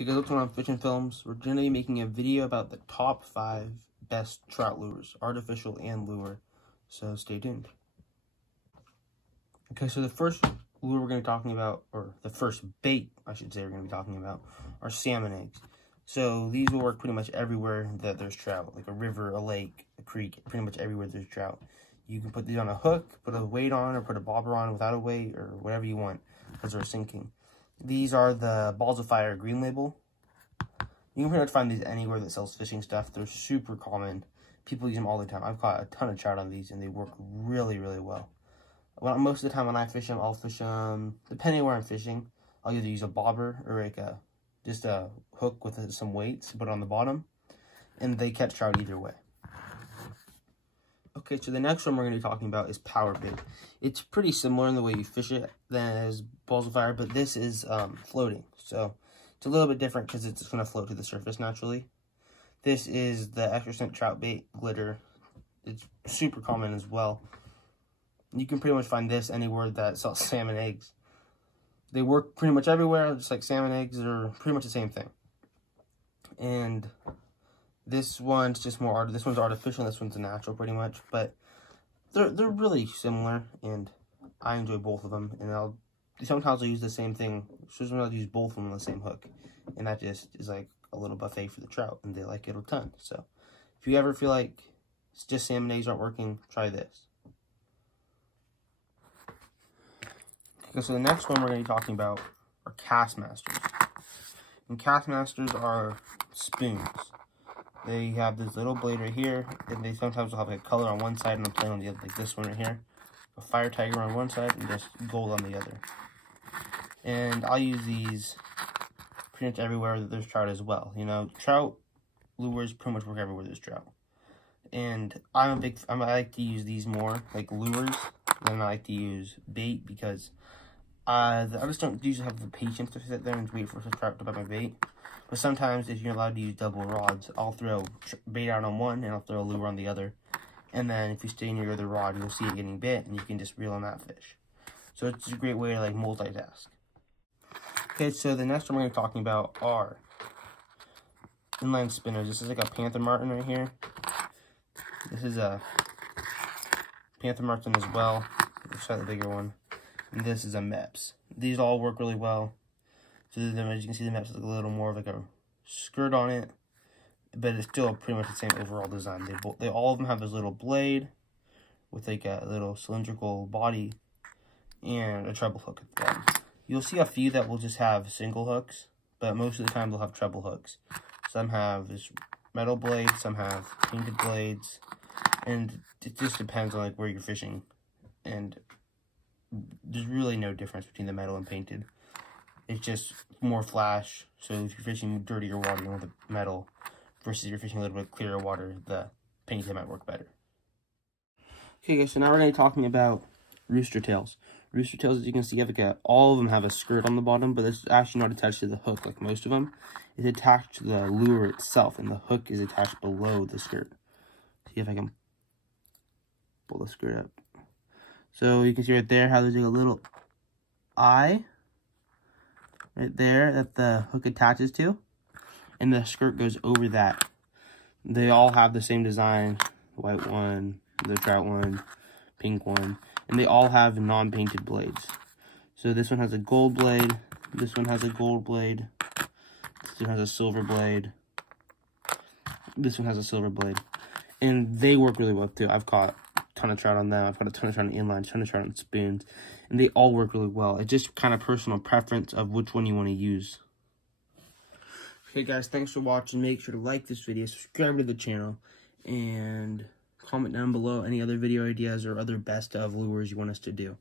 Okay guys, what's going on, Fish and Films? We're going to be making a video about the top 5 best trout lures, artificial and lure. So stay tuned. Okay, so the first lure we're going to be talking about, or the first bait, I should say, we're going to be talking about, are salmon eggs. So these will work pretty much everywhere that there's trout, like a river, a lake, a creek, pretty much everywhere there's trout. You can put these on a hook, put a weight on, or put a bobber on without a weight, or whatever you want, because they're sinking. These are the Balls of Fire green label. You can pretty much find these anywhere that sells fishing stuff. They're super common. People use them all the time. I've caught a ton of trout on these, and they work really, really well. Most of the time when I fish them, I'll fish them, depending where I'm fishing, I'll either use a bobber or like just a hook with some weights, put it on the bottom, and they catch trout either way. Okay, so the next one we're going to be talking about is power bait. It's pretty similar in the way you fish it as Balls of Fire, but this is floating. So it's a little bit different because it's going to float to the surface naturally. This is the Extra Scent Trout Bait Glitter. It's super common as well. You can pretty much find this anywhere that sells salmon eggs. They work pretty much everywhere, just like salmon eggs are pretty much the same thing. And this one's just more this one's artificial, this one's natural pretty much, but they're really similar, and I enjoy both of them. And sometimes I'll use the same thing. Sometimes I'll use both of them on the same hook, and that just is like a little buffet for the trout, and they like it a ton. So if you ever feel like it's just salmon eggs aren't working, try this. Okay, so the next one we're going to be talking about are Cast Masters. And Cast Masters are spoons. They have this little blade right here, and they sometimes will have like a color on one side and a plain on the other, like this one right here. A fire tiger on one side and just gold on the other. And I'll use these pretty much everywhere that there's trout as well. You know, trout lures pretty much work everywhere there's trout. And I like to use these more like lures than I like to use bait, because I just don't usually have the patience to sit there and wait for some trout to bite my bait. But sometimes, if you're allowed to use double rods, I'll throw bait out on one and I'll throw a lure on the other. And then if you stay near your other rod, you'll see it getting bit, and you can just reel on that fish. So it's a great way to like multitask. Okay, so the next one we're going to be talking about are inline spinners. This is like a Panther Martin right here. This is a Panther Martin as well, a slightly bigger one. And this is a Meps. These all work really well. So as you can see, the Meps has a little more of like a skirt on it, but it's still pretty much the same overall design. They all of them have this little blade with like a little cylindrical body and a treble hook at the bottom. You'll see a few that will just have single hooks, but most of the time they'll have treble hooks. Some have this metal blade, some have painted blades, and it just depends on like where you're fishing. And there's really no difference between the metal and painted. It's just more flash. So if you're fishing dirtier water, you want the metal, versus if you're fishing a little bit clearer water, the painted might work better. Okay guys, so now we're going to be talking about Rooster Tails. Rooster Tails, as you can see, have all of them have a skirt on the bottom, but it's actually not attached to the hook like most of them. It's attached to the lure itself, and the hook is attached below the skirt. See if I can pull the skirt up. So you can see right there how there's like a little eye right there that the hook attaches to, and the skirt goes over that. They all have the same design, the white one, the trout one, pink one, and they all have non-painted blades. So this one has a gold blade, this one has a gold blade, this one has a silver blade, this one has a silver blade, and they work really well too. I've caught a ton of trout on them. I've got a ton of trout on inline, a ton of trout on spoons, and they all work really well. It's just kind of personal preference of which one you want to use. Okay guys, thanks for watching. Make sure to like this video, subscribe to the channel, and comment down below any other video ideas or other best of lures you want us to do.